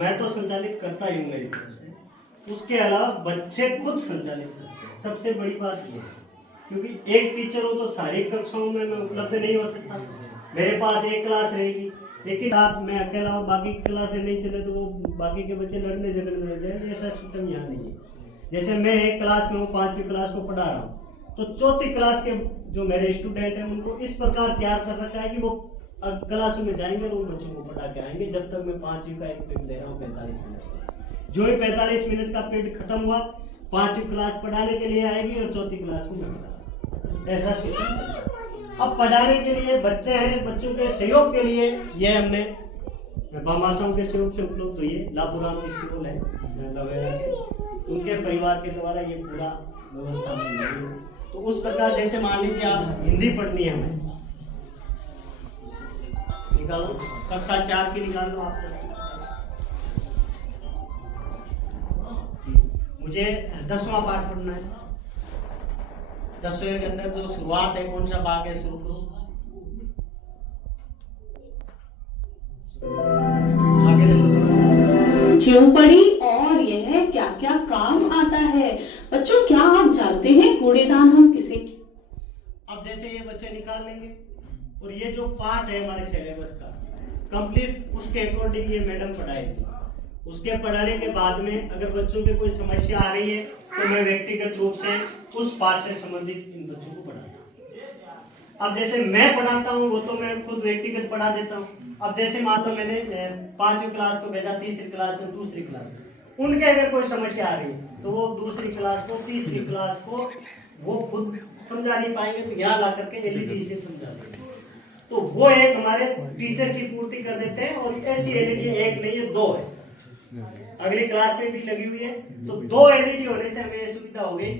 मैं तो संचालित करता ही हूँ मेरी तरफ से, उसके अलावा बच्चे खुद संचालित करते हैं। सबसे बड़ी बात ये है, क्योंकि एक टीचर हो तो सारी कक्षाओं में मैं उपलब्ध नहीं हो सकता। मेरे पास एक क्लास रहेगी, लेकिन आप मैं अकेला हूँ, बाकी की क्लासें नहीं चले तो वो बाकी के बच्चे लड़ने झगड़ने लग जाएंगे। ऐसा सिस्टम यहाँ नहीं है। जैसे मैं एक क्लास में हूँ, 5वीं क्लास को पढ़ा रहा हूँ, तो 4थी क्लास के जो मेरे स्टूडेंट हैं उनको इस प्रकार तैयार कर रखा है कि वो क्लासों में जाएंगे और उन बच्चों को पढ़ा के आएंगे। जब तक मैं 5वीं का एक पीरियड दे रहा हूँ 45 मिनट, जो ही 45 मिनट का पीरियड खत्म हुआ 5वीं क्लास पढ़ाने के लिए आएगी और 4थी क्लास को मैं पढ़ा। ऐसा सिस्टम। अब पढ़ाने के लिए बच्चे हैं, बच्चों के सहयोग के लिए ये हमने भामाशाहों के सहयोग से उपलब्ध हुई है। लापुराम जी स्कूल है लवेरा के, उनके परिवार के द्वारा ये पूरा व्यवस्था बनी है। तो उस प्रकार जैसे मान लीजिए आप हिंदी पढ़नी है, हमें निकालो कक्षा 4 की निकाल लो आप। मुझे 10वां पाठ पढ़ना है। 10वें के अंदर जो शुरुआत है, कौन सा भाग है, शुरू करो। आगे ले लो थोड़ा सा। क्यों पढ़ी और यह क्या क्या काम आता है। बच्चों क्या आप जानते हैं कूड़ेदान हम किसे। अब जैसे ये बच्चे निकाल लेंगे और ये जो पार्ट है हमारे सिलेबस का कंप्लीट, उसके अकॉर्डिंग ये मैडम पढ़ाएगी। उसके पढ़ाने के बाद में अगर बच्चों के कोई समस्या आ रही है तो मैं व्यक्तिगत रूप से उस पाठ से संबंधित इन बच्चों को पढ़ाता हूँ। अब जैसे मैं पढ़ाता हूँ वो तो मैं खुद व्यक्तिगत पढ़ा देता हूँ। अब जैसे मान लो मैंने 5वीं क्लास को भेजा, 3री क्लास में, 2री क्लास में, उनके अगर कोई समस्या आ रही है तो वो 2री क्लास को, 3री क्लास को वो खुद समझा नहीं पाएंगे तो यहाँ ला करके एलईडी से समझा देंगे। तो वो एक हमारे टीचर की पूर्ति कर देते हैं। और ऐसी एलईडी एक नहीं है, 2 है, अगली क्लास में भी लगी हुई है। तो 2 एलईडी होने से हमें ये सुविधा हो गई